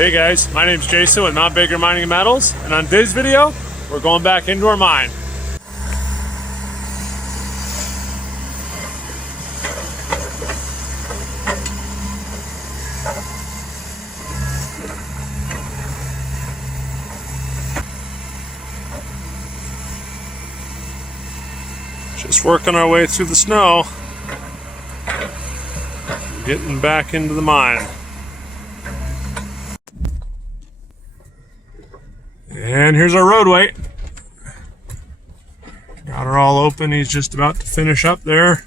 Hey guys, my name's Jason with Mount Baker Mining and Metals, and on today's video, we're going back into our mine. Just working our way through the snow, getting back into the mine. And here's our roadway. Got her all open. He's just about to finish up there.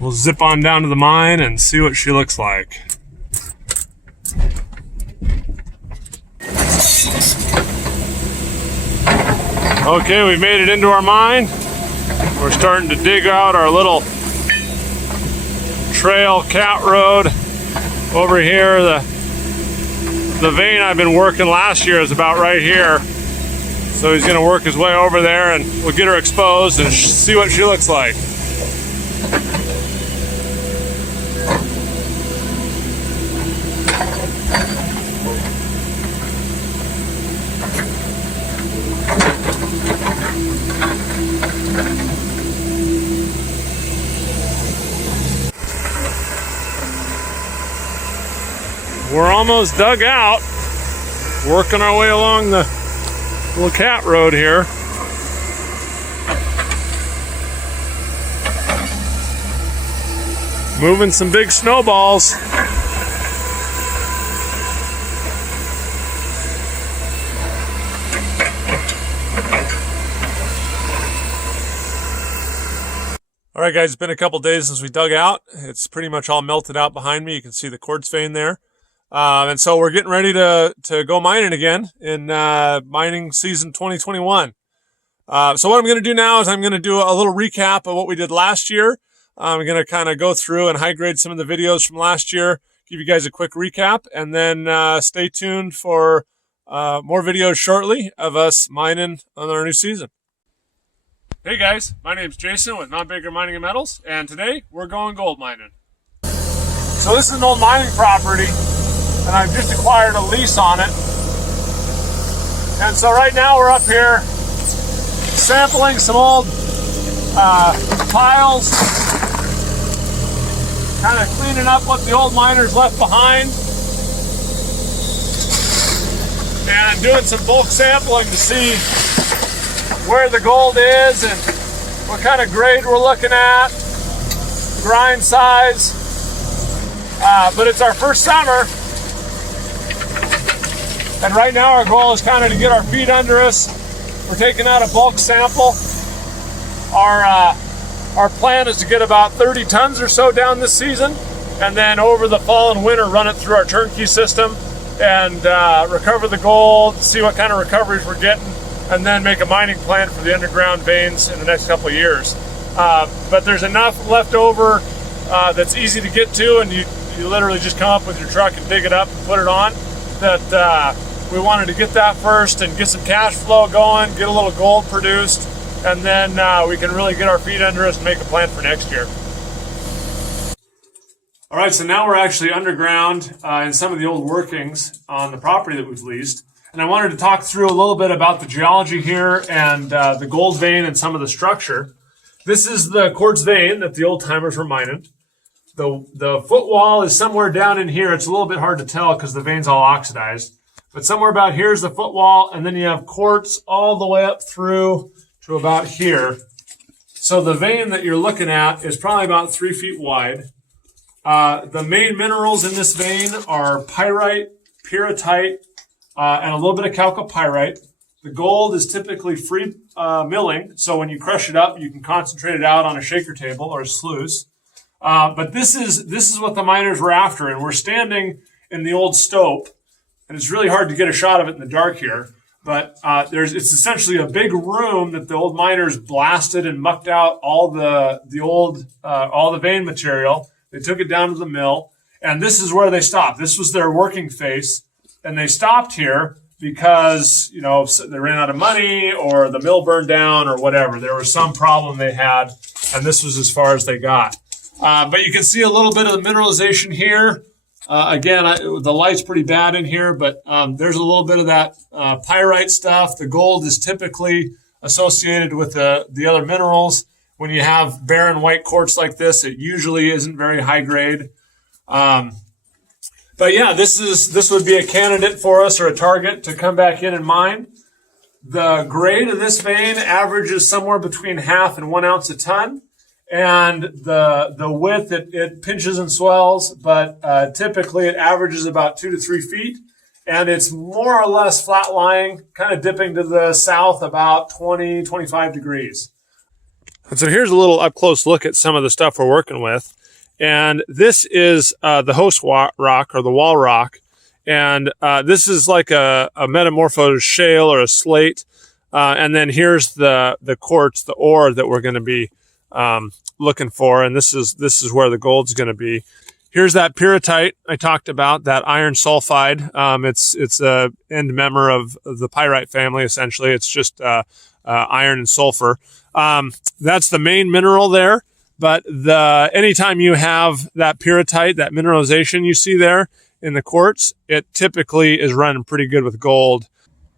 We'll zip on down to the mine and see what she looks like. Okay, we've made it into our mine. We're starting to dig out our little trail cat road over here. The vein I've been working last year is about right here. So he's gonna work his way over there and we'll get her exposed and see what she looks like. We're almost dug out, working our way along the little cat road here. Moving some big snowballs. All right guys, it's been a couple days since we dug out. It's pretty much all melted out behind me. You can see the quartz vein there. And so we're getting ready to go mining again in mining season 2021. So what I'm going to do now is I'm going to do a little recap of what we did last year. I'm going to kind of go through and high grade some of the videos from last year, give you guys a quick recap, and then stay tuned for more videos shortly of us mining on our new season. Hey guys, my name's Jason with Mount Baker Mining and Metals, and today we're going gold mining. So this is an old mining property, and I've just acquired a lease on it. And so right now we're up here sampling some old piles, kind of cleaning up what the old miners left behind, and doing some bulk sampling to see where the gold is and what kind of grade we're looking at, grind size. But it's our first summer, and right now our goal is kind of to get our feet under us. We're taking out a bulk sample. Our plan is to get about 30 tons or so down this season, and then over the fall and winter run it through our turnkey system and recover the gold, see what kind of recoveries we're getting, and then make a mining plan for the underground veins in the next couple of years. But there's enough left over that's easy to get to, and you literally just come up with your truck and dig it up and put it on, that we wanted to get that first and get some cash flow going, get a little gold produced, and then we can really get our feet under us and make a plan for next year. All right, so now we're actually underground in some of the old workings on the property that we've leased. And I wanted to talk through a little bit about the geology here and the gold vein and some of the structure. This is the quartz vein that the old timers were mining. The footwall is somewhere down in here. It's a little bit hard to tell because the vein's all oxidized. But somewhere about here is the footwall, and then you have quartz all the way up through to about here. So the vein that you're looking at is probably about 3 feet wide. The main minerals in this vein are pyrite, pyrrhotite, and a little bit of chalcopyrite. The gold is typically free milling, so when you crush it up, you can concentrate it out on a shaker table or a sluice. But this is what the miners were after, and we're standing in the old stope, and it's really hard to get a shot of it in the dark here. But it's essentially a big room that the old miners blasted and mucked out all the vein material. They took it down to the mill, and this is where they stopped. This was their working face, and they stopped here because they ran out of money, or the mill burned down, or whatever. There was some problem they had, and this was as far as they got. But you can see a little bit of the mineralization here. Again, the light's pretty bad in here, but there's a little bit of that pyrite stuff. The gold is typically associated with the other minerals. When you have barren white quartz like this, it usually isn't very high grade. But yeah, this would be a candidate for us, or a target to come back in and mine. The grade of this vein averages somewhere between 1/2 and 1 ounce a ton. And the width, it pinches and swells, but typically it averages about 2 to 3 feet. And it's more or less flat lying, kind of dipping to the south about 20, 25 degrees. And so here's a little up close look at some of the stuff we're working with. And this is the host rock, or the wall rock. And this is like a metamorphosed shale or a slate. And then here's the quartz, the ore that we're going to be looking for, and this is where the gold's going to be. Here's that pyrrhotite I talked about, that iron sulfide. It's a end member of the pyrite family. Essentially, it's just iron and sulfur. That's the main mineral there. But anytime you have that pyrrhotite, that mineralization you see there in the quartz, it typically is running pretty good with gold.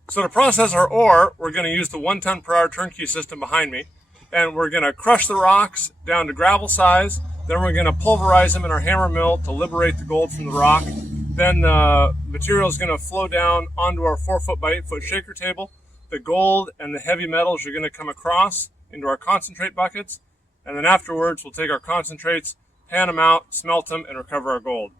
So to process our ore, we're going to use the 1 ton per hour turnkey system behind me. And we're going to crush the rocks down to gravel size. Then we're going to pulverize them in our hammer mill to liberate the gold from the rock. Then the material is going to flow down onto our 4 foot by 8 foot shaker table. The gold and the heavy metals are going to come across into our concentrate buckets. And then afterwards, we'll take our concentrates, pan them out, smelt them, and recover our gold.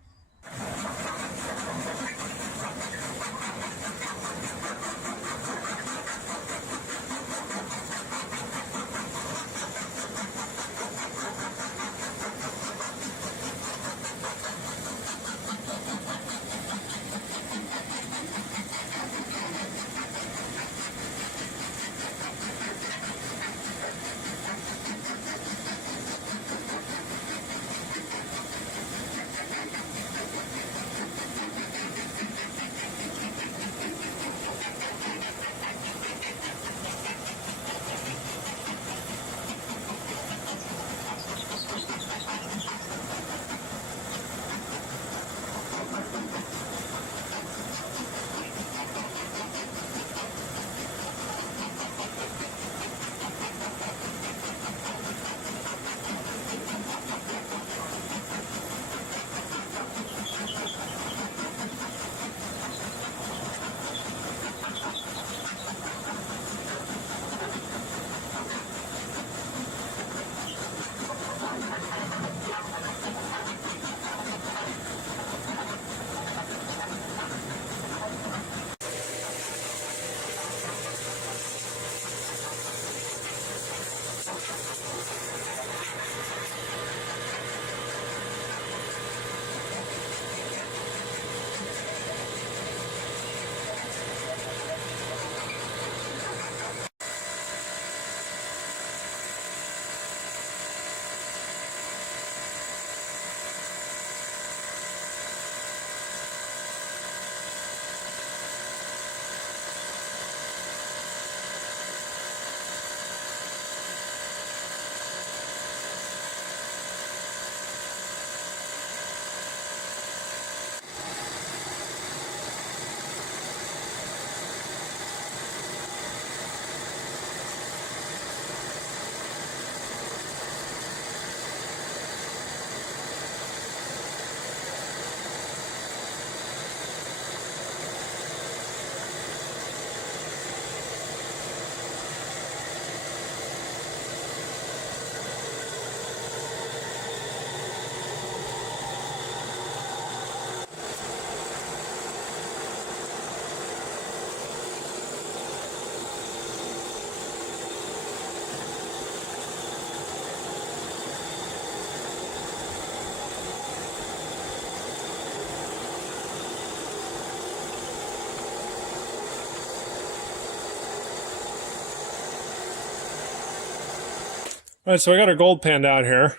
All right, so I got our gold panned out here,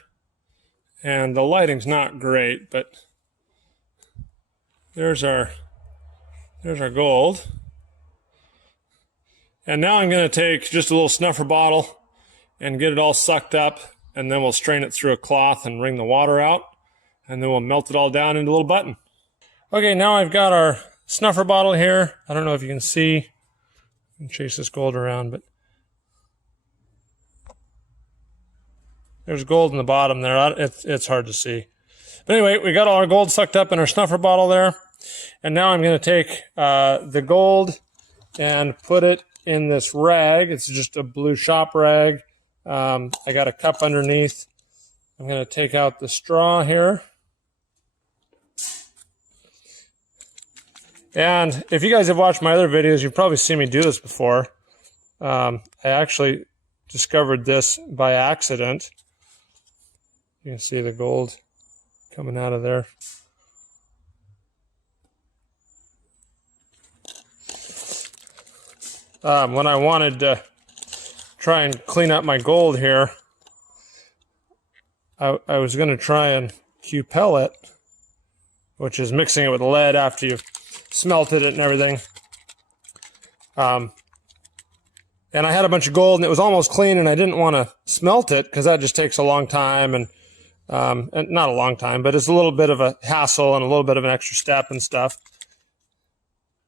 and the lighting's not great, but there's our gold. And now I'm going to take just a little snuffer bottle and get it all sucked up, and then we'll strain it through a cloth and wring the water out, and then we'll melt it all down into a little button. Okay, now I've got our snuffer bottle here. I don't know if you can see. I can chase this gold around, but there's gold in the bottom there. It's hard to see. But anyway, we got all our gold sucked up in our snuffer bottle there. And now I'm going to take the gold and put it in this rag. It's just a blue shop rag. I got a cup underneath. I'm going to take out the straw here. And if you guys have watched my other videos, you've probably seen me do this before. I actually discovered this by accident. You can see the gold coming out of there. When I wanted to try and clean up my gold here, I was going to try and Q-pel it, which is mixing it with lead after you've smelted it and everything. And I had a bunch of gold and it was almost clean, and I didn't want to smelt it because that just takes a long time, and not a long time, but it's a little bit of a hassle and a little bit of an extra step and stuff.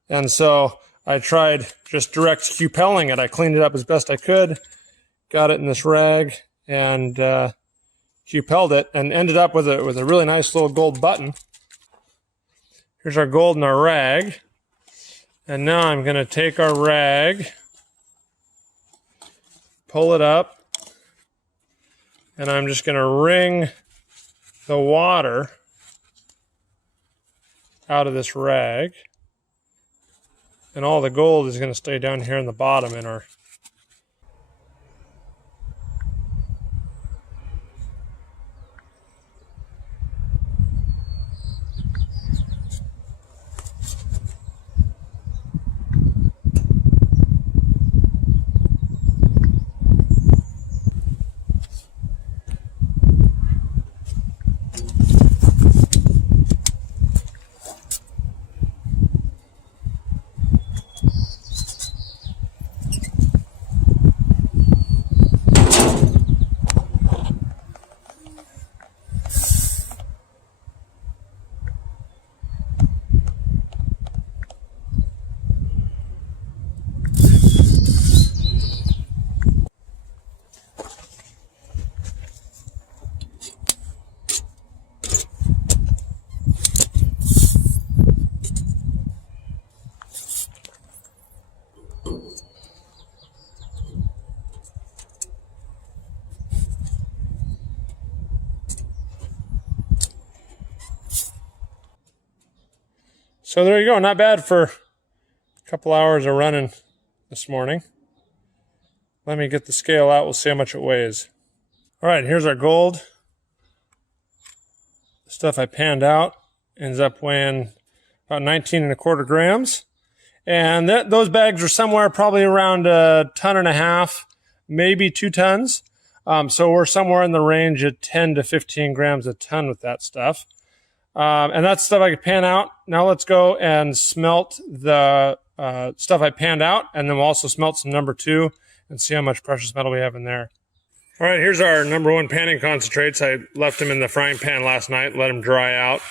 And so I tried just direct Q-pelling it. I cleaned it up as best I could, got it in this rag, and Q-pelled it, and ended up with a really nice little gold button. Here's our gold in our rag. And now I'm going to take our rag, pull it up, and I'm just going to wring the water out of this rag. And all the gold is going to stay down here in the bottom in our... So there you go. Not bad for a couple hours of running this morning. Let me get the scale out. We'll see how much it weighs. All right, here's our gold. The stuff I panned out ends up weighing about 19.25 grams. And those bags are somewhere probably around 1.5 tons, maybe 2 tons. So we're somewhere in the range of 10 to 15 grams a ton with that stuff. And that's stuff I could pan out. Now let's go and smelt the stuff I panned out, and then we'll also smelt some number 2 and see how much precious metal we have in there. All right, here's our number 1 panning concentrates. I left them in the frying pan last night, let them dry out.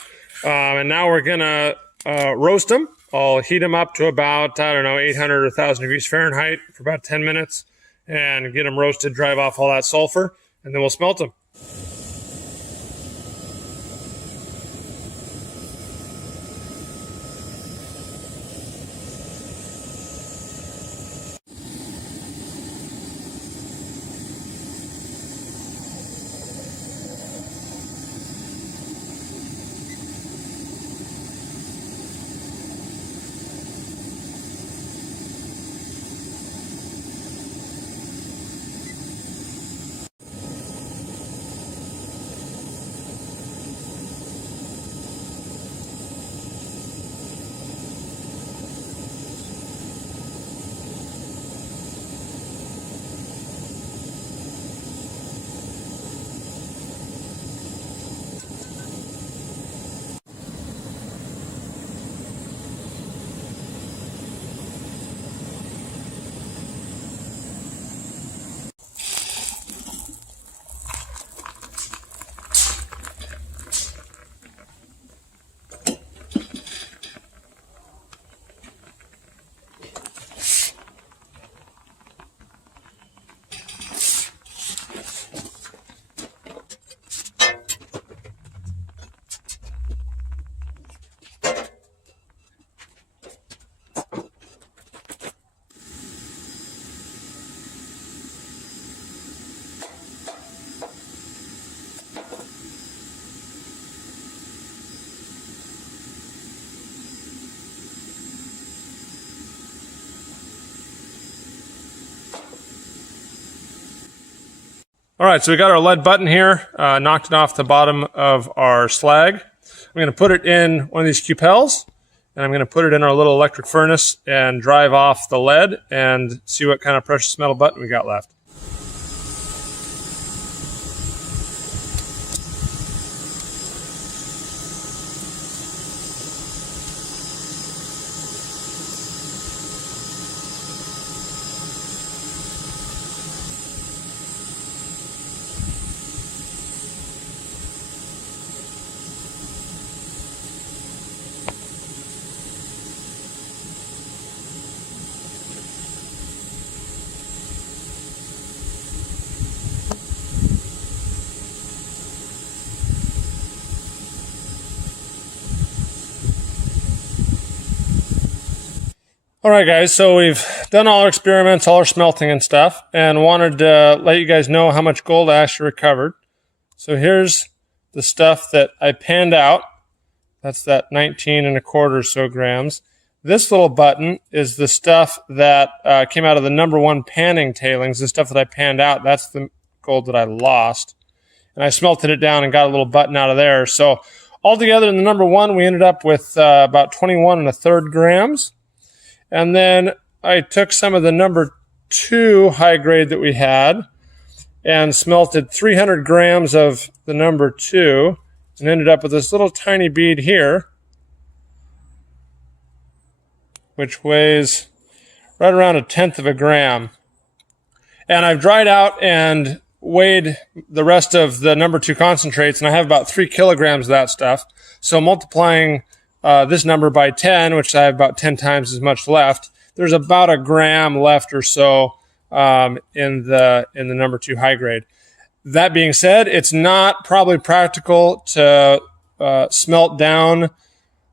And now we're gonna roast them. I'll heat them up to about, 800 or 1,000 degrees Fahrenheit for about 10 minutes and get them roasted, drive off all that sulfur, and then we'll smelt them. All right, so we got our lead button here, knocked it off the bottom of our slag. I'm going to put it in one of these cupels, and I'm going to put it in our little electric furnace and drive off the lead and see what kind of precious metal button we got left. All right, guys, so we've done all our experiments, all our smelting and stuff, and wanted to let you guys know how much gold I actually recovered. So here's the stuff that I panned out. That's that 19 1/4 or so grams. This little button is the stuff that came out of the #1 panning tailings, the stuff that I panned out. That's the gold that I lost. And I smelted it down and got a little button out of there. So altogether in the #1, we ended up with about 21 1/3 grams. And then I took some of the #2 high grade that we had and smelted 300 grams of the #2 and ended up with this little tiny bead here, which weighs right around 1/10 of a gram. And I've dried out and weighed the rest of the #2 concentrates, and I have about 3 kilograms of that stuff. So multiplying this number by 10, which I have about 10 times as much left, there's about a gram left or so in the #2 high grade. That being said, it's not probably practical to smelt down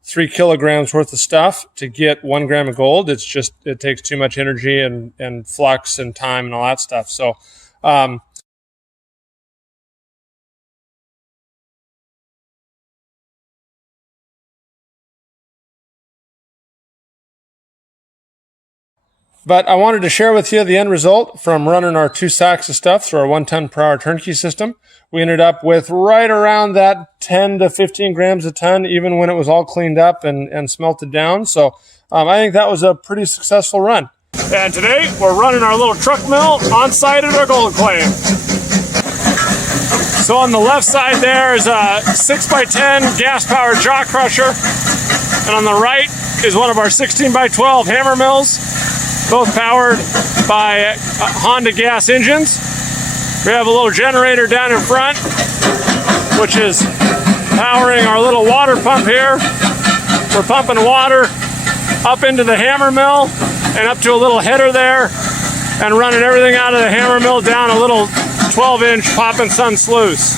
3 kilograms worth of stuff to get 1 gram of gold. It's just, it takes too much energy and flux and time and all that stuff. So but I wanted to share with you the end result from running our 2 sacks of stuff through our 1 ton per hour turnkey system. We ended up with right around that 10 to 15 grams a ton, even when it was all cleaned up and smelted down. So I think that was a pretty successful run. And today we're running our little truck mill on site at our gold claim. So on the left side there is a 6x10 gas powered jaw crusher. And on the right is one of our 16x12 hammer mills, both powered by Honda gas engines. We have a little generator down in front, which is powering our little water pump here. We're pumping water up into the hammer mill and up to a little header there and running everything out of the hammer mill down a little 12-inch Poppin' Sun sluice.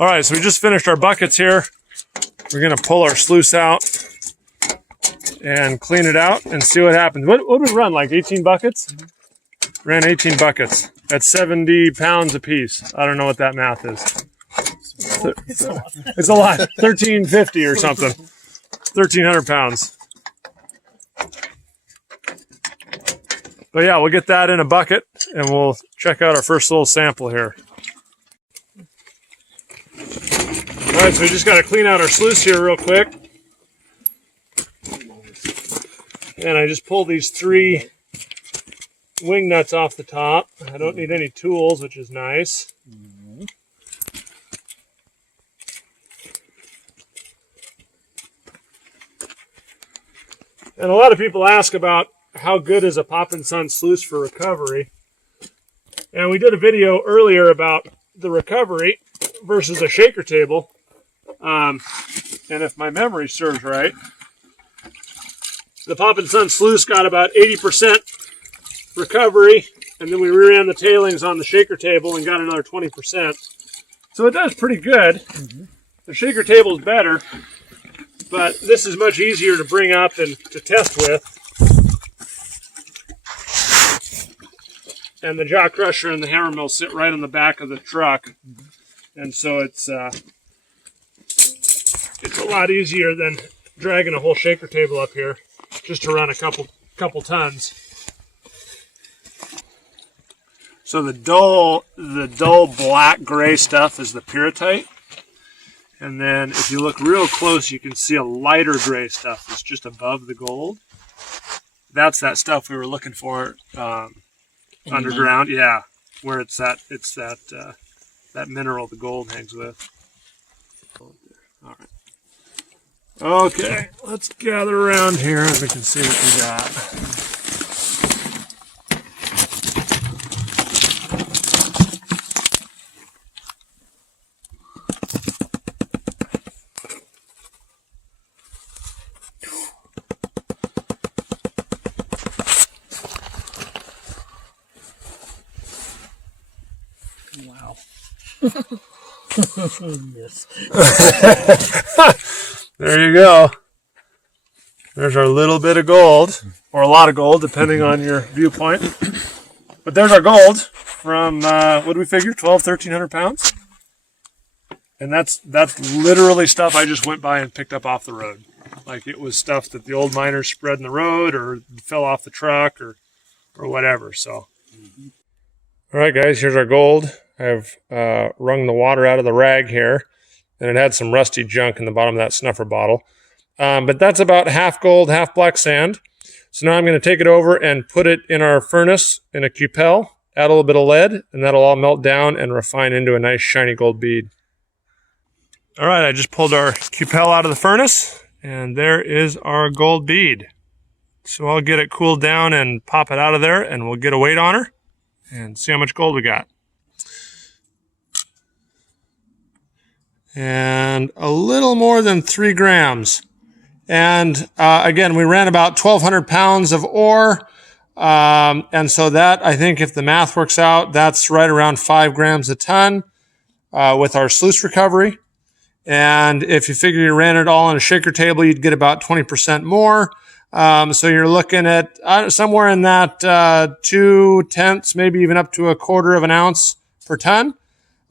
All right, so we just finished our buckets here. We're gonna pull our sluice out and clean it out and see what happens. What did we run, like 18 buckets? Mm-hmm. Ran 18 buckets. That's 70 pounds a piece. I don't know what that math is. It's a lot. It's a lot. 1,350 or something. 1,300 pounds. But yeah, we'll get that in a bucket and we'll check out our first little sample here. All right, so we just got to clean out our sluice here real quick. And I just pulled these 3 wing nuts off the top. I don't need any tools, which is nice. And a lot of people ask about how good is a Pop & Son sluice for recovery. And we did a video earlier about the recovery versus a shaker table. And if my memory serves right, the Pop & Son sluice got about 80% recovery, and then we reran the tailings on the shaker table and got another 20%. So it does pretty good. The shaker table is better, but this is much easier to bring up and to test with. And the jaw crusher and the hammer mill sit right on the back of the truck. And so it's a lot easier than dragging a whole shaker table up here just to run a couple tons. So the dull black gray stuff is the pyrrhotite. And then if you look real close, you can see a lighter gray stuff that's just above the gold. That's that stuff we were looking for underground. Yeah, where it's that mineral the gold hangs with. All right. Okay, let's gather around here and we can see what we got. Wow. Yes. There you go. There's our little bit of gold, or a lot of gold, depending on your viewpoint. But there's our gold from, what do we figure, 1,300 pounds? And that's literally stuff I just went by and picked up off the road. Like it was stuff that the old miners spread in the road or fell off the truck or whatever. So, all right, guys, here's our gold. I've wrung the water out of the rag here, and it had some rusty junk in the bottom of that snuffer bottle. But that's about half gold, half black sand. So now I'm going to take it over and put it in our furnace in a cupel, add a little bit of lead, and that'll all melt down and refine into a nice shiny gold bead. All right, I just pulled our cupel out of the furnace, and there is our gold bead. So I'll get it cooled down and pop it out of there, and we'll get a weight on her and see how much gold we got. And a little more than 3 grams. And again, we ran about 1,200 pounds of ore. And so that, I think if the math works out, that's right around 5 grams a ton with our sluice recovery. And if you figure you ran it all on a shaker table, you'd get about 20% more. So you're looking at somewhere in that 2/10, maybe even up to 1/4 of an ounce per ton.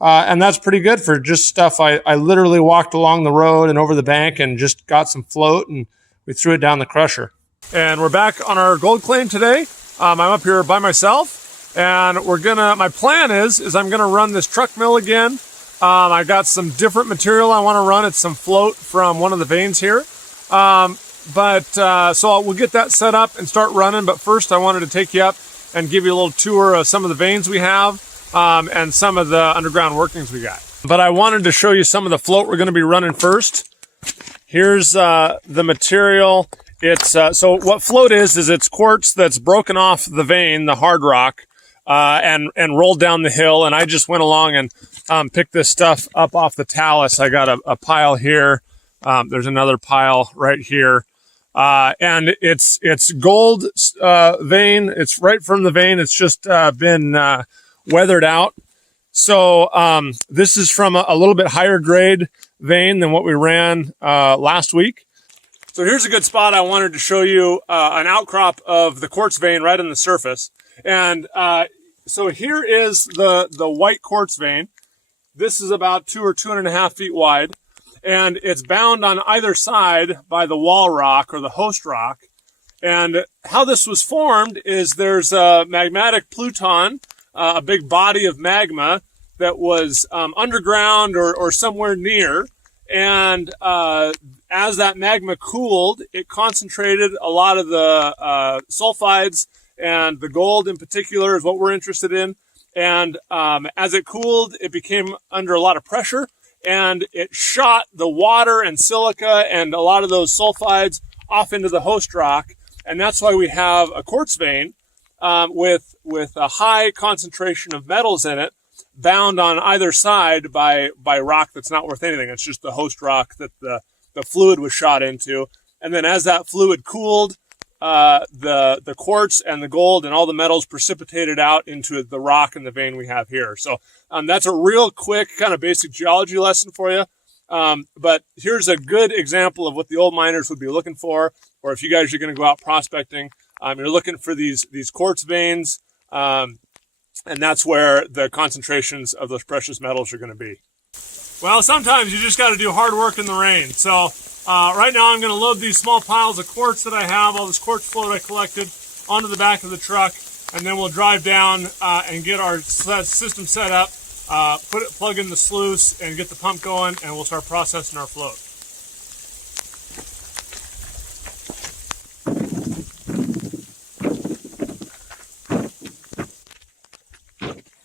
And that's pretty good for just stuff. I literally walked along the road and over the bank and just got some float and we threw it down the crusher. And we're back on our gold claim today. I'm up here by myself and my plan is I'm gonna run this truck mill again. I got some different material I wanna run. It's some float from one of the veins here. So we'll get that set up and start running. But first I wanted to take you up and give you a little tour of some of the veins we have. And some of the underground workings we got. But I wanted to show you some of the float we're going to be running first. Here's the material. It's so what float is it's quartz that's broken off the vein, the hard rock, and rolled down the hill. And I just went along and picked this stuff up off the talus. I got a pile here. There's another pile right here. And it's gold vein. It's right from the vein. It's just been weathered out. So this is from a little bit higher grade vein than what we ran last week. So here's a good spot. I wanted to show you an outcrop of the quartz vein right on the surface. And so here is the white quartz vein. This is about 2 or 2.5 feet wide. And it's bound on either side by the wall rock or the host rock. And how this was formed is there's a magmatic pluton, a big body of magma that was underground or somewhere near. And as that magma cooled, it concentrated a lot of the sulfides, and the gold in particular is what we're interested in. And as it cooled, it became under a lot of pressure, and it shot the water and silica and a lot of those sulfides off into the host rock. And that's why we have a quartz vein with a high concentration of metals in it, bound on either side by rock that's not worth anything. It's just the host rock that the fluid was shot into. And then as that fluid cooled, the quartz and the gold and all the metals precipitated out into the rock and the vein we have here. So that's a real quick kind of basic geology lesson for you. But here's a good example of what the old miners would be looking for, or if you guys are going to go out prospecting, you're looking for these quartz veins, and that's where the concentrations of those precious metals are going to be. Well, sometimes you just got to do hard work in the rain. So right now I'm going to load these small piles of quartz that I have, all this quartz float I collected, onto the back of the truck, and then we'll drive down and get our system set up, plug in the sluice, and get the pump going, and we'll start processing our float.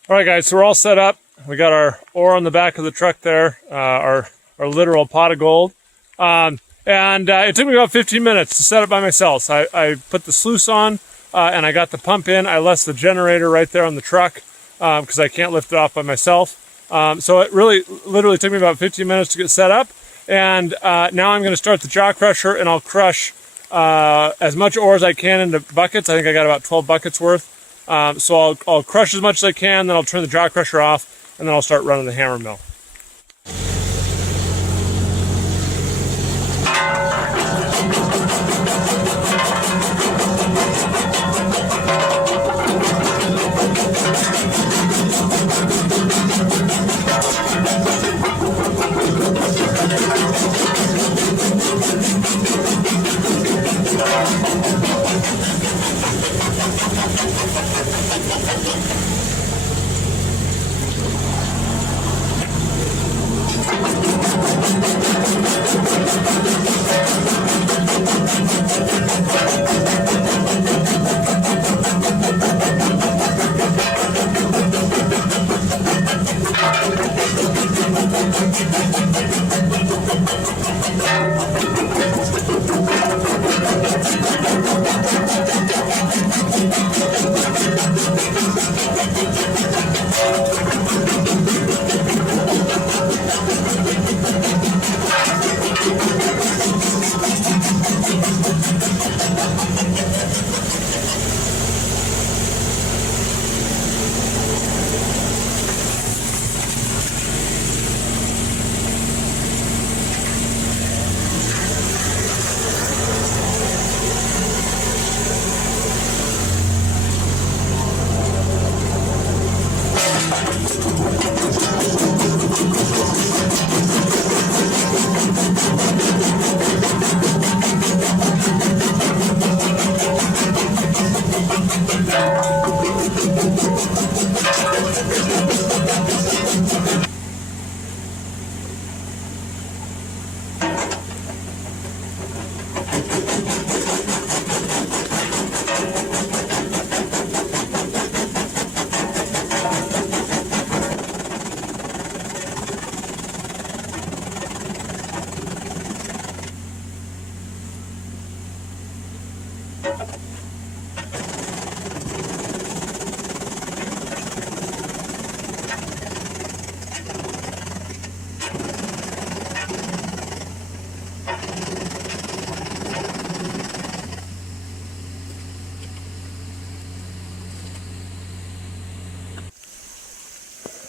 All right, guys, so we're all set up. We got our ore on the back of the truck there, our literal pot of gold. And it took me about 15 minutes to set it by myself. So I put the sluice on, and I got the pump in. I left the generator right there on the truck because I can't lift it off by myself. So it literally took me about 15 minutes to get set up. And now I'm going to start the jaw crusher, and I'll crush as much ore as I can into buckets. I think I got about 12 buckets worth. So I'll crush as much as I can, then I'll turn the jaw crusher off, and then I'll start running the hammer mill.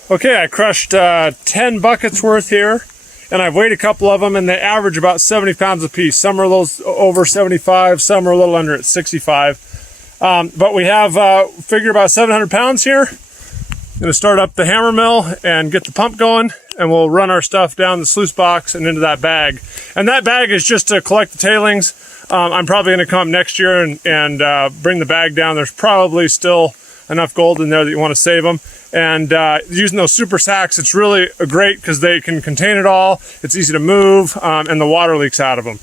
Okay, I crushed 10 buckets worth here, and I've weighed a couple of them, and they average about 70 pounds a piece. Some are a little over 75, some are a little under at 65. But we have figured about 700 pounds here. I'm going to start up the hammer mill and get the pump going, and we'll run our stuff down the sluice box and into that bag. And that bag is just to collect the tailings. I'm probably going to come next year and bring the bag down. There's probably still enough gold in there that you want to save them. And using those super sacks, it's really great because they can contain it all. It's easy to move, and the water leaks out of them.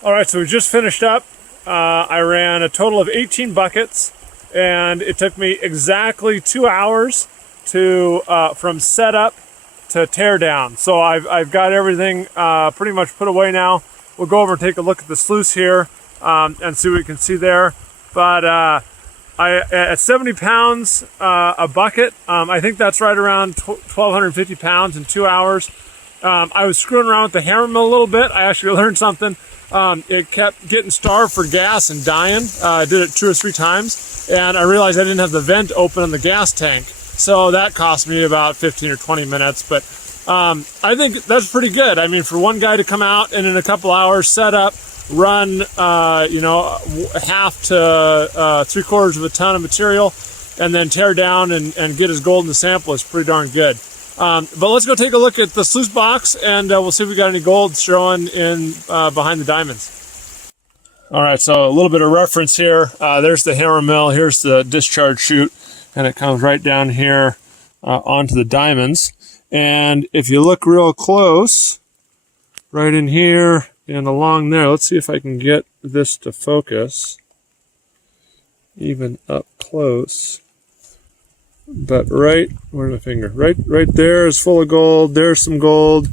All right, so we just finished up. I ran a total of 18 buckets, and it took me exactly 2 hours to from setup to tear down. So I've got everything pretty much put away now. We'll go over and take a look at the sluice here and see what we can see there. But at 70 pounds a bucket, I think that's right around 1,250 pounds in 2 hours. I was screwing around with the hammer mill a little bit. I actually learned something. It kept getting starved for gas and dying. I did it 2 or 3 times, and I realized I didn't have the vent open in the gas tank. So that cost me about 15 or 20 minutes, but I think that's pretty good. I mean, for one guy to come out and in a couple hours set up, run, you know, half to 3/4 of a ton of material, and then tear down and get his gold in the sample is pretty darn good. But let's go take a look at the sluice box, and we'll see if we got any gold showing in behind the diamonds. All right, so a little bit of reference here. There's the hammer mill. Here's the discharge chute, and it comes right down here onto the diamonds. And if you look real close, right in here and along there, let's see if I can get this to focus, even up close. But right, where's my finger? Right there is full of gold. There's some gold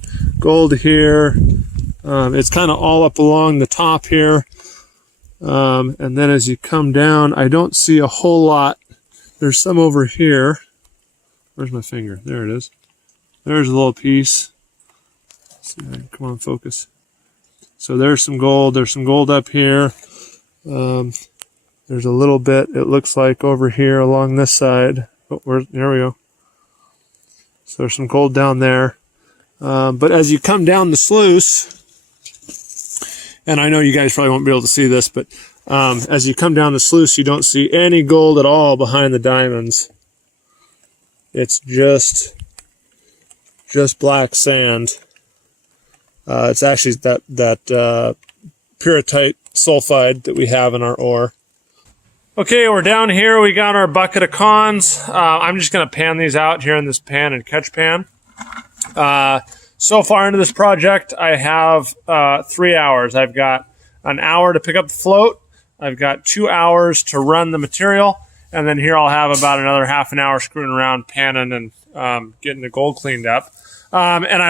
here. It's kind of all up along the top here. And then as you come down, I don't see a whole lot. There's some over here. Where's my finger? There it is. There's a little piece. Let's see if I can come on, focus. So there's some gold. There's some gold up here. There's a little bit, it looks like, over here along this side. Oh, there we go. So there's some gold down there. But as you come down the sluice, and I know you guys probably won't be able to see this, but as you come down the sluice, you don't see any gold at all behind the diamonds. It's just black sand. It's actually that pyrrhotite sulfide that we have in our ore. Okay, we're down here. We got our bucket of cons. I'm just going to pan these out here in this pan and catch pan. So far into this project, I have 3 hours. I've got an hour to pick up the float. I've got 2 hours to run the material. And then here I'll have about another half an hour screwing around, panning and getting the gold cleaned up. And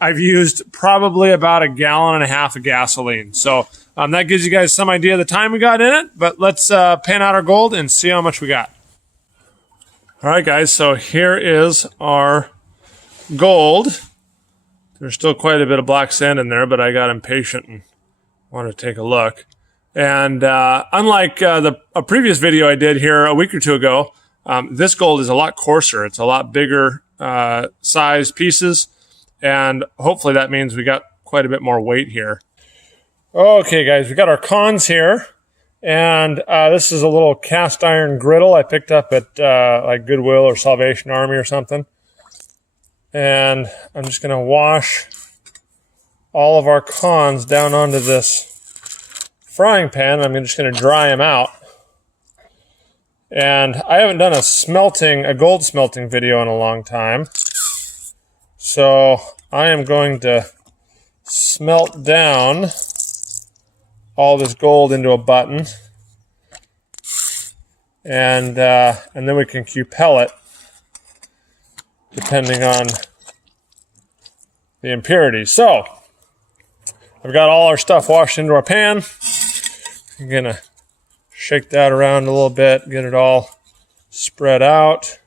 I've used probably about 1.5 gallons of gasoline. So that gives you guys some idea of the time we got in it. But let's pan out our gold and see how much we got. All right, guys. So here is our gold. There's still quite a bit of black sand in there, but I got impatient and wanted to take a look. And unlike a previous video I did here a week or two ago, this gold is a lot coarser. It's a lot bigger size pieces, and hopefully that means we got quite a bit more weight here. Okay, guys, we got our cons here, and this is a little cast iron griddle I picked up at like Goodwill or Salvation Army or something. And I'm just going to wash all of our cons down onto this frying pan. I'm just going to dry them out. And I haven't done a gold smelting video in a long time. So I am going to smelt down all this gold into a button. And then we can cupel it, depending on the impurities. So I've got all our stuff washed into our pan. I'm going to shake that around a little bit, get it all spread out.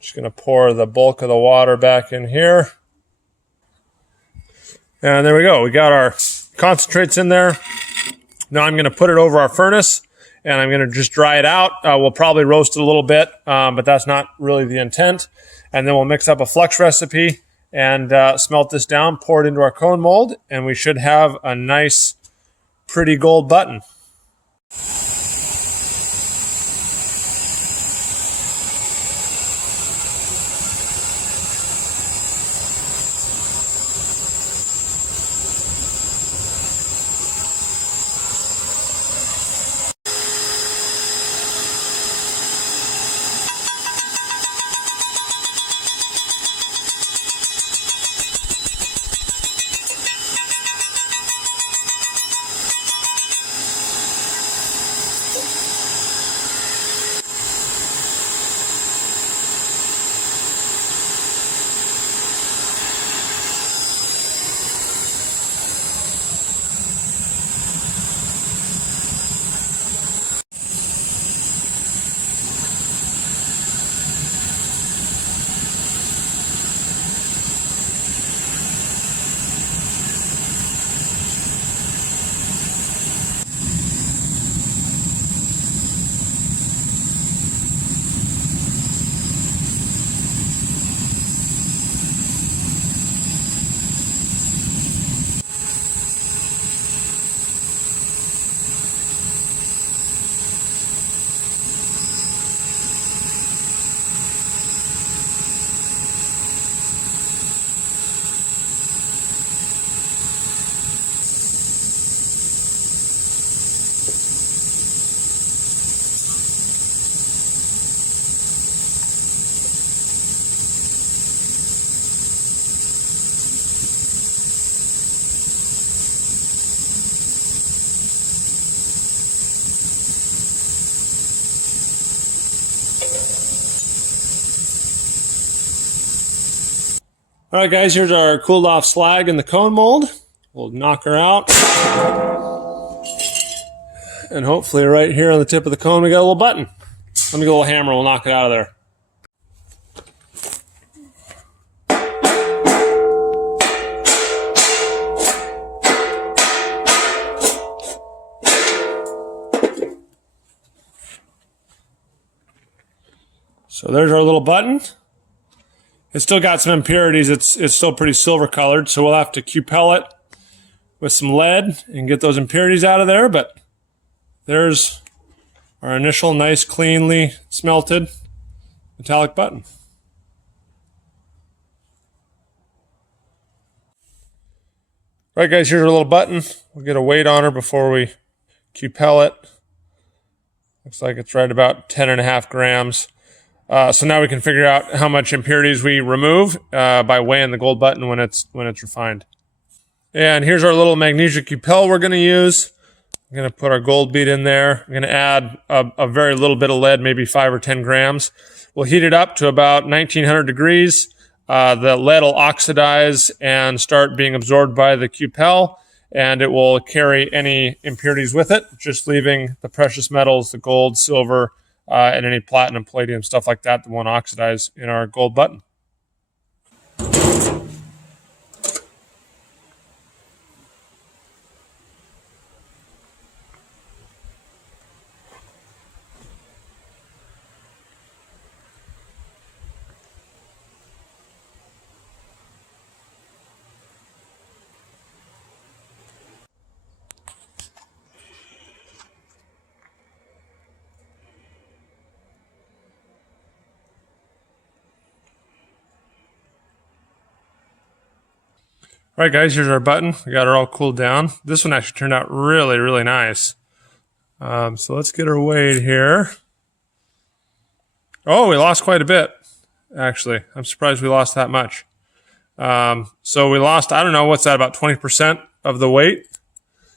Just going to pour the bulk of the water back in here. And there we go. We got our concentrates in there. Now I'm going to put it over our furnace, and I'm going to just dry it out. We'll probably roast it a little bit, but that's not really the intent. And then we'll mix up a flux recipe and smelt this down, pour it into our cone mold, and we should have a nice, pretty gold button. All right, guys, here's our cooled off slag in the cone mold. We'll knock her out. And hopefully right here on the tip of the cone, we got a little button. Let me get a little hammer, we'll knock it out of there. So there's our little button. It's still got some impurities. It's still pretty silver colored, so we'll have to Q-Pel it with some lead and get those impurities out of there, but there's our initial nice, cleanly smelted metallic button. All right, guys, here's our little button. We'll get a weight on her before we Q-Pel it. Looks like it's right about 10.5 grams. So now we can figure out how much impurities we remove by weighing the gold button when it's refined. And here's our little magnesia Q-Pel we're going to use. I'm going to put our gold bead in there. I'm going to add a very little bit of lead, maybe 5 or 10 grams. We'll heat it up to about 1900 degrees. The lead will oxidize and start being absorbed by the Q-Pel, and it will carry any impurities with it, just leaving the precious metals, the gold, silver, and any platinum, palladium, stuff like that won't oxidize in our gold button. All right, guys, here's our button. We got her all cooled down. This one actually turned out really, really nice. So let's get her weighed here. Oh, we lost quite a bit, actually. I'm surprised we lost that much. So we lost, I don't know, what's that, about 20% of the weight.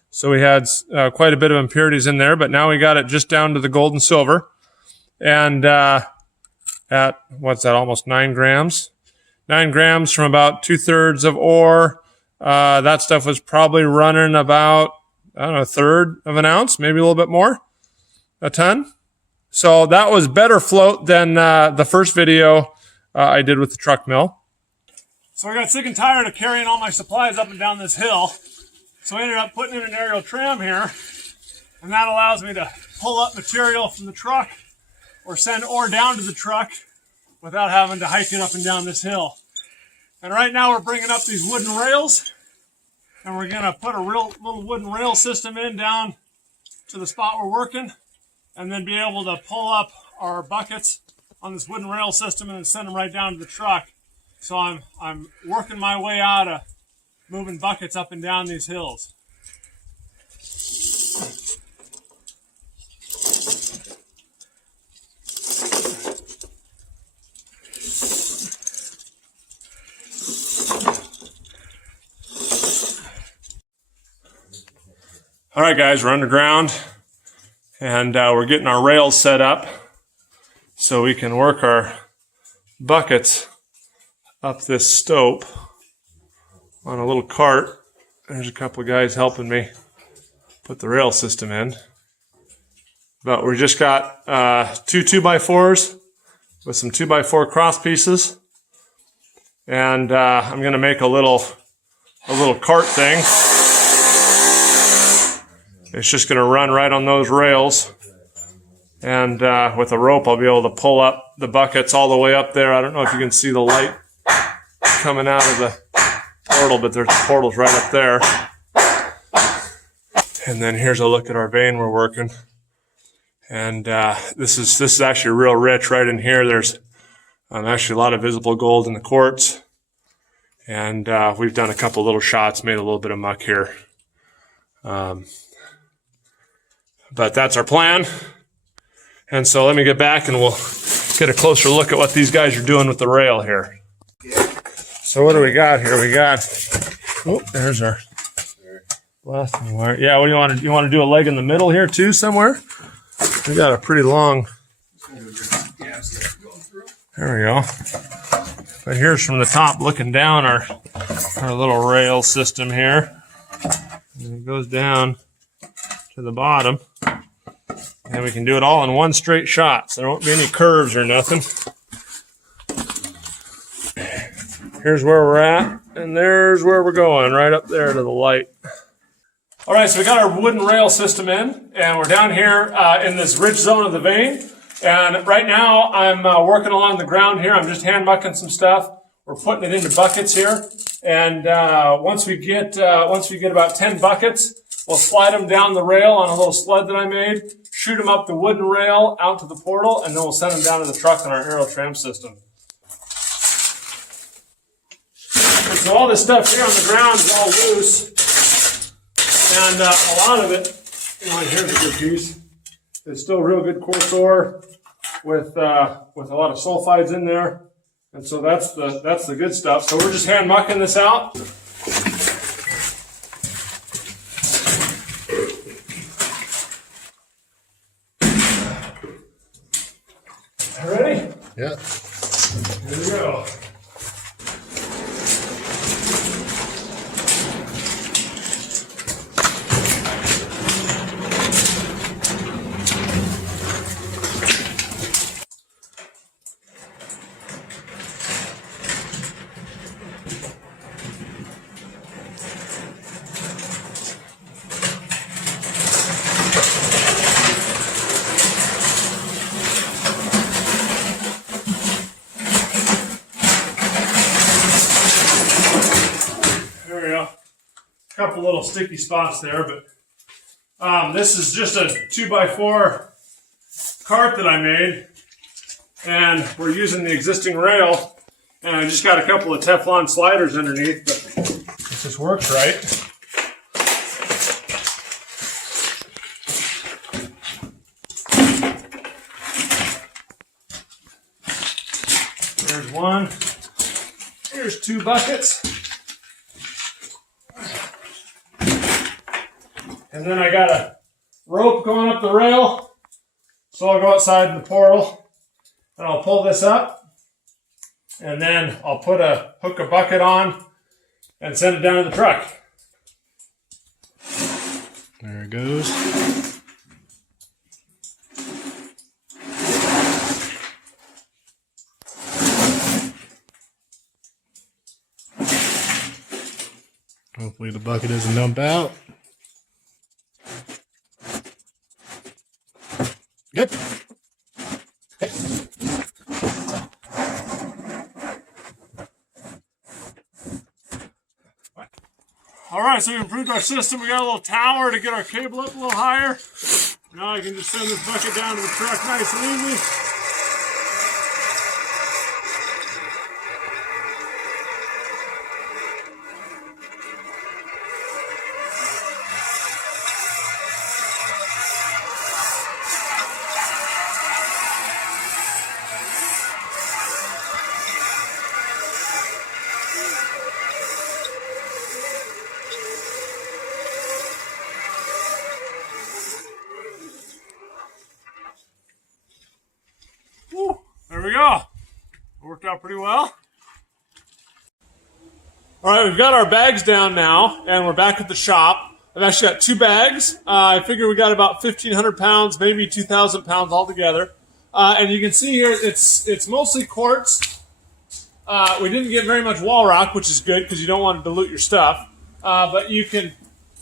So we had quite a bit of impurities in there, but now we got it just down to the gold and silver. And at, what's that, almost 9 grams? 9 grams from about 2/3 of ore. That stuff was probably running about, I don't know, 1/3 of an ounce, maybe a little bit more, a ton. So that was better float than the first video I did with the truck mill. So I got sick and tired of carrying all my supplies up and down this hill. So I ended up putting in an aerial tram here, and that allows me to pull up material from the truck or send ore down to the truck without having to hike it up and down this hill. And right now we're bringing up these wooden rails, and we're going to put a little wooden rail system in down to the spot we're working, and then be able to pull up our buckets on this wooden rail system and then send them right down to the truck. So I'm working my way out of moving buckets up and down these hills. All right, guys, we're underground, and we're getting our rails set up so we can work our buckets up this stope on a little cart. There's a couple of guys helping me put the rail system in. But we just got 2 2x4s with some 2x4 cross pieces, and I'm going to make a little cart thing. It's just going to run right on those rails, and with a rope I'll be able to pull up the buckets all the way up there. I don't know if you can see the light coming out of the portal, but there's portals right up there. And then here's a look at our vein we're working, and this is actually real rich right in here. There's actually a lot of visible gold in the quartz, and we've done a couple little shots, made a little bit of muck here. But that's our plan. And so let me get back and we'll get a closer look at what these guys are doing with the rail here. So what do we got here? We got, oh, there's our blasting wire. Yeah, what do you want to do? You want to do a leg in the middle here too somewhere? We got a pretty long, there we go. But here's from the top looking down our little rail system here. And it goes down to the bottom. And we can do it all in one straight shot, so there won't be any curves or nothing. Here's where we're at, and there's where we're going, right up there to the light. All right, so we got our wooden rail system in, and we're down here in this ridge zone of the vein. And right now, I'm working along the ground here. I'm just hand mucking some stuff. We're putting it into buckets here, and once we get about 10 buckets, we'll slide them down the rail on a little sled that I made, shoot them up the wooden rail out to the portal, and then we'll send them down to the truck on our aero tram system. And so all this stuff here on the ground is all loose, and a lot of it, here's a good piece. It's still real good quartz ore with a lot of sulfides in there, and so that's the good stuff. So we're just hand mucking this out. Ready? Yeah. Here we go. Couple little sticky spots there, but this is just a 2x4 cart that I made, and we're using the existing rail, and I just got a couple of Teflon sliders underneath, but if this works right. There's one. Here's 2 buckets. And then I got a rope going up the rail, so I'll go outside in the portal, and I'll pull this up, and then I'll hook a bucket on, and send it down to the truck. There it goes. Hopefully the bucket doesn't dump out. Good. Okay. All right, so we improved our system. We got a little tower to get our cable up a little higher. Now I can just send this bucket down to the truck nice and easy. There we go. It worked out pretty well. All right, we've got our bags down now, and we're back at the shop. I've actually got 2 bags. I figure we got about 1,500 pounds, maybe 2,000 pounds altogether. And you can see here, it's mostly quartz. We didn't get very much wall rock, which is good because you don't want to dilute your stuff. But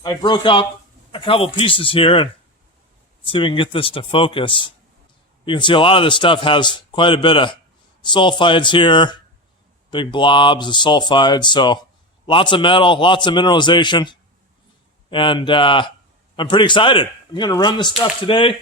I broke up a couple pieces here, and see if we can get this to focus. You can see a lot of this stuff has quite a bit of sulfides here, big blobs of sulfides, so lots of metal, lots of mineralization, and I'm pretty excited. I'm going to run this stuff today.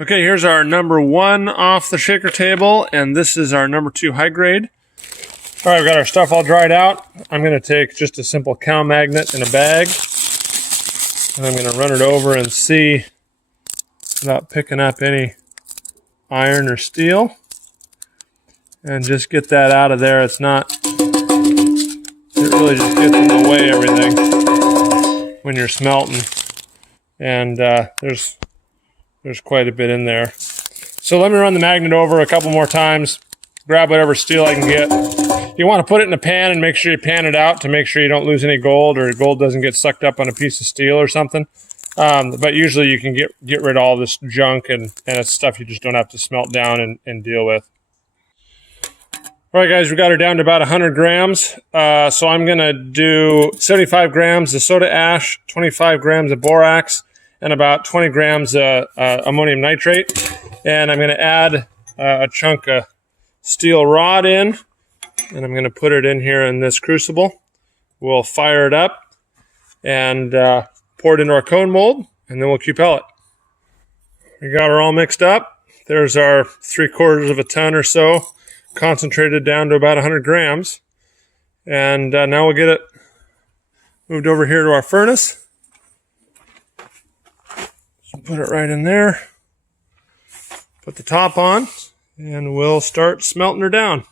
Okay, here's our number 1 off the shaker table, and this is our number 2 high grade. All right, we've got our stuff all dried out. I'm going to take just a simple cow magnet in a bag, and I'm going to run it over and see without picking up any iron or steel, and just get that out of there. It really just gets in the way of everything when you're smelting, and there's quite a bit in there. So let me run the magnet over a couple more times, grab whatever steel I can get. You want to put it in a pan and make sure you pan it out to make sure you don't lose any gold, or gold doesn't get sucked up on a piece of steel or something. But usually you can get rid of all this junk, and it's stuff you just don't have to smelt down and deal with. All right, guys, we got her down to about 100 grams. So I'm going to do 75 grams of soda ash, 25 grams of borax, and about 20 grams of ammonium nitrate. And I'm going to add a chunk of steel rod in, and I'm going to put it in here in this crucible. We'll fire it up and pour it into our cone mold, and then we'll Q-pellet. We got her all mixed up. There's our 3/4 of a ton or so, concentrated down to about 100 grams. And now we'll get it moved over here to our furnace. So put it right in there. Put the top on, and we'll start smelting her down.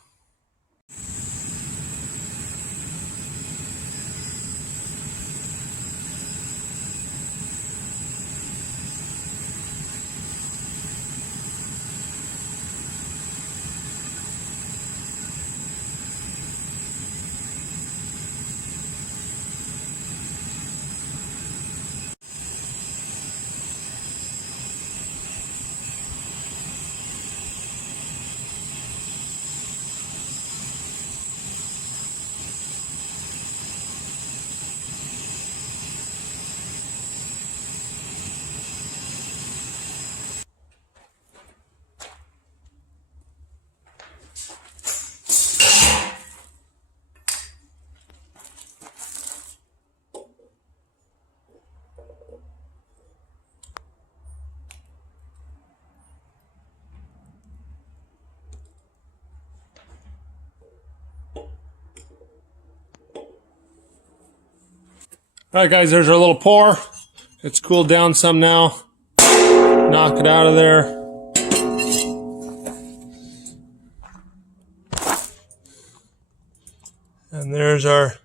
All right, guys, there's our little pour. It's cooled down some now. Knock it out of there. And there's our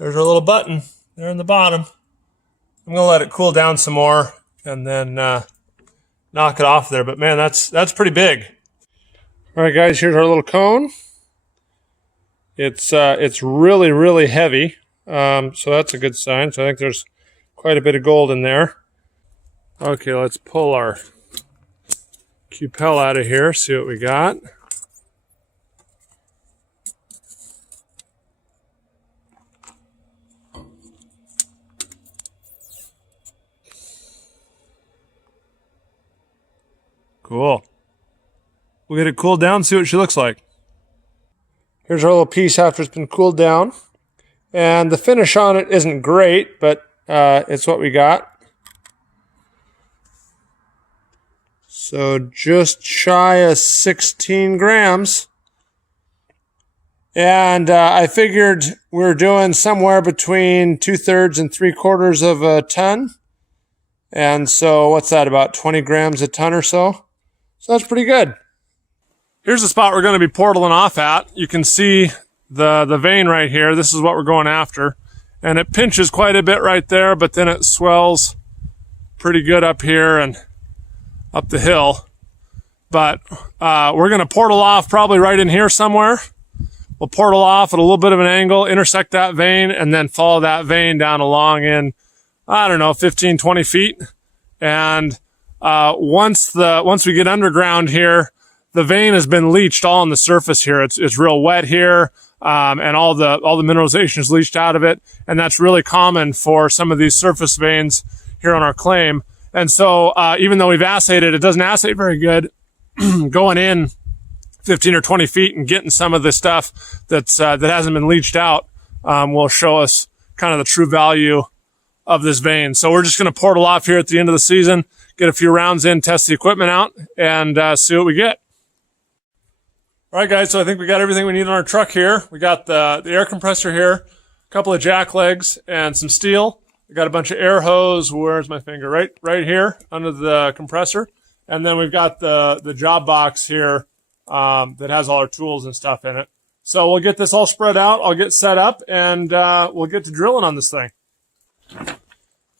little button there in the bottom. I'm gonna let it cool down some more and then knock it off there. But man, that's pretty big. All right, guys, here's our little cone. It's really, really heavy. So that's a good sign. So I think there's quite a bit of gold in there. Okay, let's pull our Q-pel out of here, see what we got. Cool. We'll get it cooled down, see what she looks like. Here's our little piece after it's been cooled down. And the finish on it isn't great, but it's what we got. So just shy of 16 grams. And I figured we're doing somewhere between 2/3 and 3/4 of a ton. And so what's that, about 20 grams a ton or so? So that's pretty good. Here's the spot we're going to be portaling off at. You can see the vein right here. This is what we're going after. And it pinches quite a bit right there, but then it swells pretty good up here and up the hill. But we're going to portal off probably right in here somewhere. We'll portal off at a little bit of an angle, intersect that vein, and then follow that vein down along in, I don't know, 15, 20 feet. And once we get underground here, the vein has been leached all on the surface here. It's real wet here. And all the mineralization is leached out of it, and that's really common for some of these surface veins here on our claim. And so even though we've assayed it, it doesn't assay very good. Going in 15 or 20 feet and getting some of the stuff that hasn't been leached out will show us kind of the true value of this vein. So we're just going to portal off here at the end of the season, get a few rounds in, test the equipment out, and see what we get. All right, guys, so I think we got everything we need on our truck here. We got the air compressor here, a couple of jack legs, and some steel. We got a bunch of air hose. Where's my finger? Right here under the compressor. And then we've got the job box here that has all our tools and stuff in it. So we'll get this all spread out. I'll get set up, and we'll get to drilling on this thing.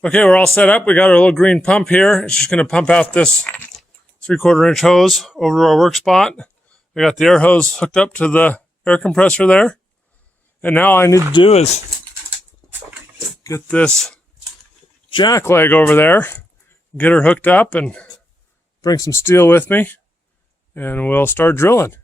Okay, we're all set up. We got our little green pump here. It's just going to pump out this 3/4 inch hose over to our work spot. We got the air hose hooked up to the air compressor there. And now all I need to do is get this jack leg over there, get her hooked up, and bring some steel with me, and we'll start drilling.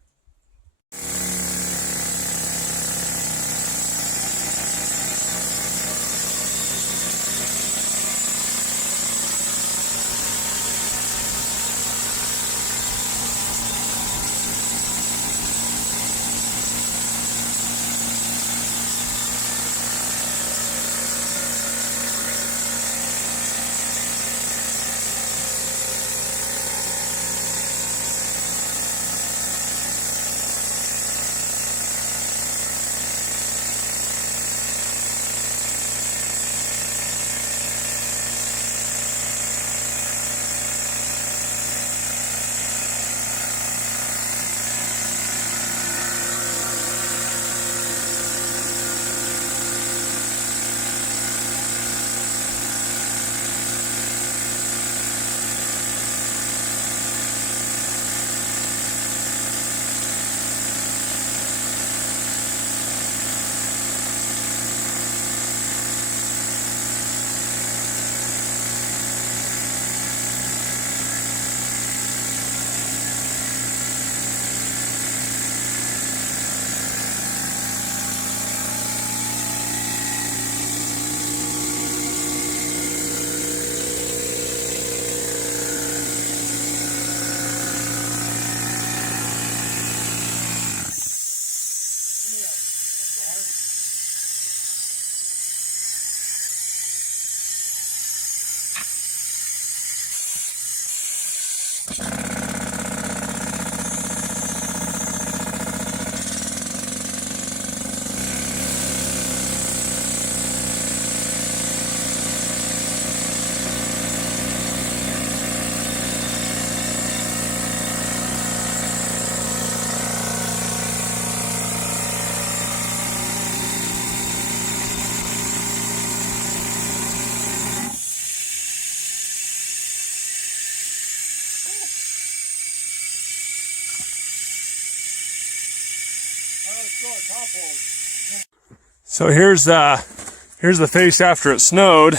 So here's the face after it snowed,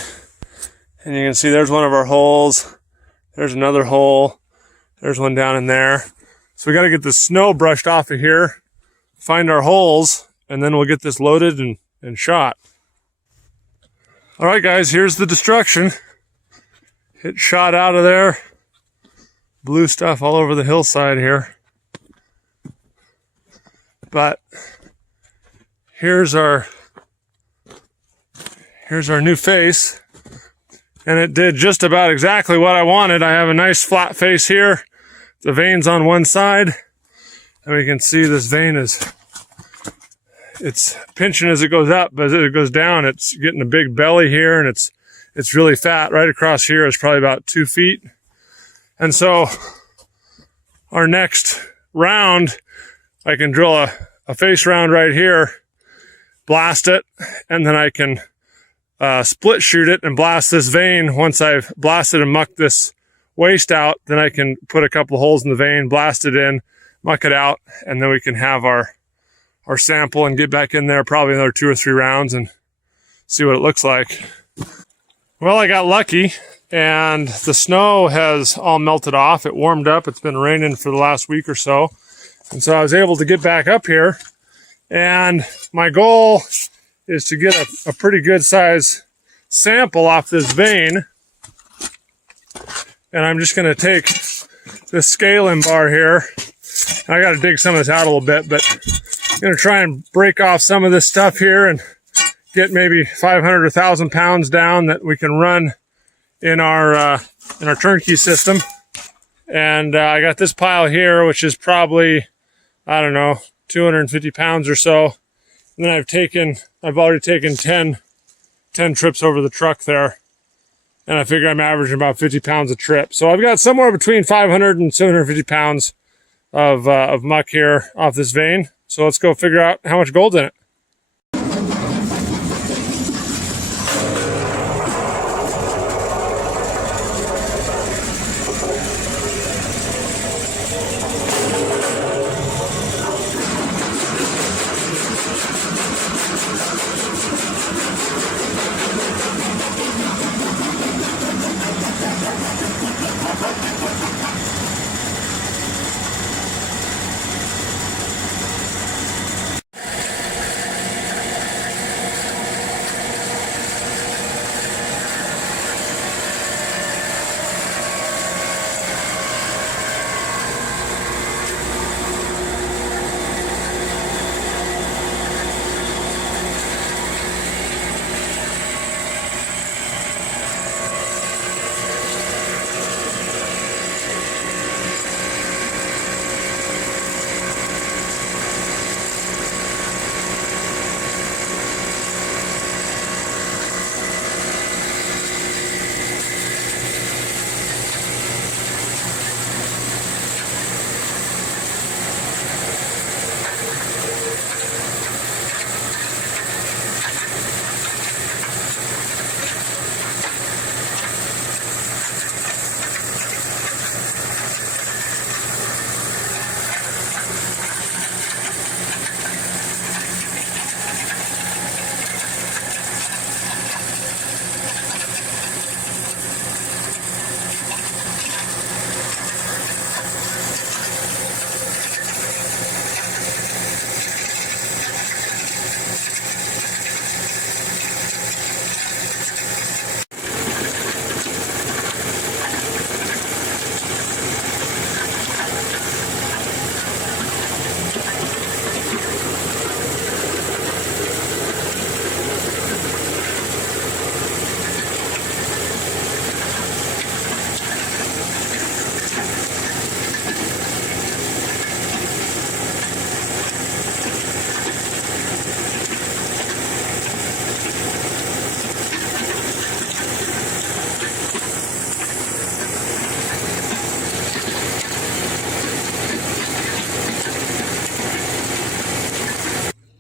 and you can see there's one of our holes. There's another hole. There's one down in there. So we got to get the snow brushed off of here, find our holes, and then we'll get this loaded and shot. All right, guys, here's the destruction. It shot out of there. Blue stuff all over the hillside here. But here's our new face, and it did just about exactly what I wanted. I have a nice flat face here. The vein's on one side, and we can see this vein it's pinching as it goes up, but as it goes down, it's getting a big belly here, and it's really fat. Right across here is probably about 2 feet. And so our next round, I can drill a face round right here, blast it, and then I can split shoot it and blast this vein. Once I've blasted and mucked this waste out, then I can put a couple of holes in the vein, blast it in, muck it out, and then we can have our sample and get back in there probably another 2 or 3 rounds and see what it looks like. Well, I got lucky, and the snow has all melted off. It warmed up. It's been raining for the last week or so. And so I was able to get back up here, and my goal is to get a pretty good size sample off this vein. And I'm just going to take this scaling bar here. I got to dig some of this out a little bit, but I'm going to try and break off some of this stuff here and get maybe 500 or 1,000 pounds down that we can run in our in our turnkey system. And I got this pile here, which is probably, I don't know, 250 pounds or so. And then I've already taken 10 trips over the truck there. And I figure I'm averaging about 50 pounds a trip. So I've got somewhere between 500 and 750 pounds of muck here off this vein. So let's go figure out how much gold's in it.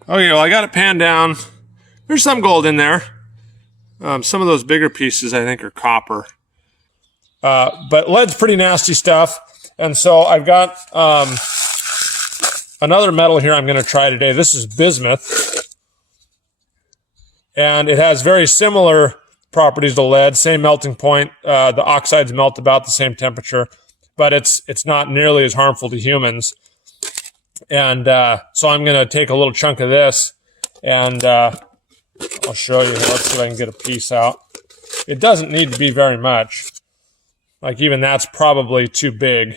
Okay, well, I got it panned down. There's some gold in there. Some of those bigger pieces, I think, are copper. But lead's pretty nasty stuff. And so I've got another metal here I'm going to try today. This is bismuth. And it has very similar properties to lead, same melting point. The oxides melt about the same temperature, but it's not nearly as harmful to humans. And so I'm going to take a little chunk of this, and I'll show you. Let's see if I can get a piece out. It doesn't need to be very much. Like, even that's probably too big.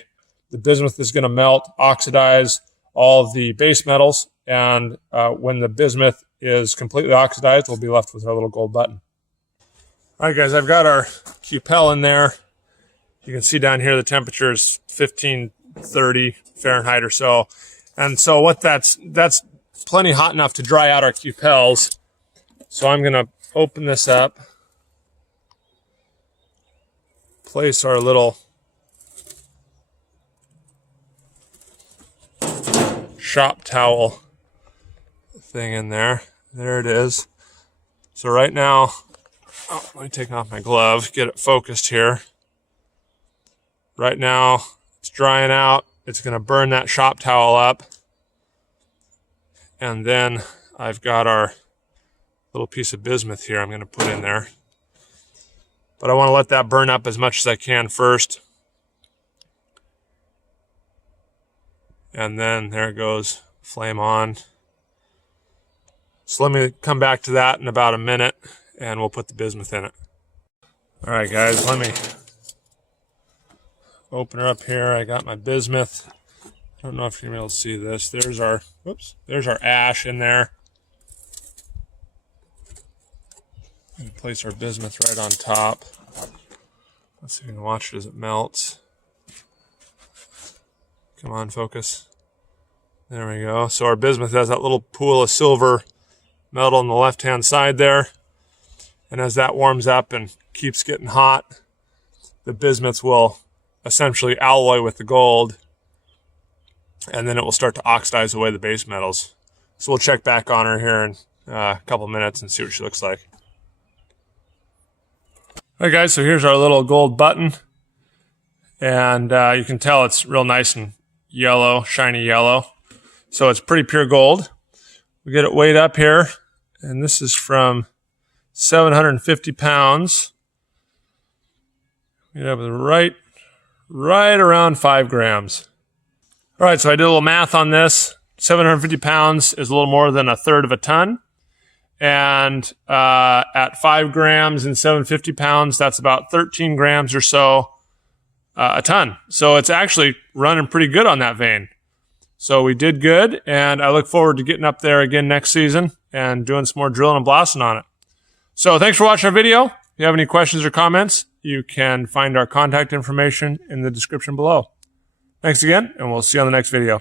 The bismuth is going to melt, oxidize all of the base metals, and when the bismuth is completely oxidized, we'll be left with our little gold button. All right, guys, I've got our cupel in there. You can see down here the temperature is 1530 Fahrenheit or so. And so what that's plenty hot enough to dry out our cupels. So I'm going to open this up, place our little shop towel thing in there. There it is. So right now, let me take off my glove, get it focused here. Right now, it's drying out. It's going to burn that shop towel up. And then I've got our little piece of bismuth here I'm going to put in there. But I want to let that burn up as much as I can first. And then there it goes, flame on. So let me come back to that in about a minute, and we'll put the bismuth in it. All right, guys, let me open her up here. I got my bismuth. I don't know if you're able to see this. There's our, whoops, there's our ash in there. And place our bismuth right on top. Let's see if we can watch it as it melts. Come on, focus. There we go. So our bismuth has that little pool of silver metal on the left-hand side there. And as that warms up and keeps getting hot, the bismuth will essentially alloy with the gold, and then it will start to oxidize away the base metals. So we'll check back on her here in a couple minutes and see what she looks like. All right, guys, so here's our little gold button. And you can tell it's real nice and yellow, shiny yellow. So it's pretty pure gold. We get it weighed up here, and this is from 750 pounds. We have right around 5 grams. All right, so I did a little math on this. 750 pounds is a little more than 1/3 of a ton. And at 5 grams and 750 pounds, that's about 13 grams or so a ton. So it's actually running pretty good on that vein. So we did good, and I look forward to getting up there again next season and doing some more drilling and blasting on it. So thanks for watching our video. If you have any questions or comments, you can find our contact information in the description below. Thanks again, and we'll see you on the next video.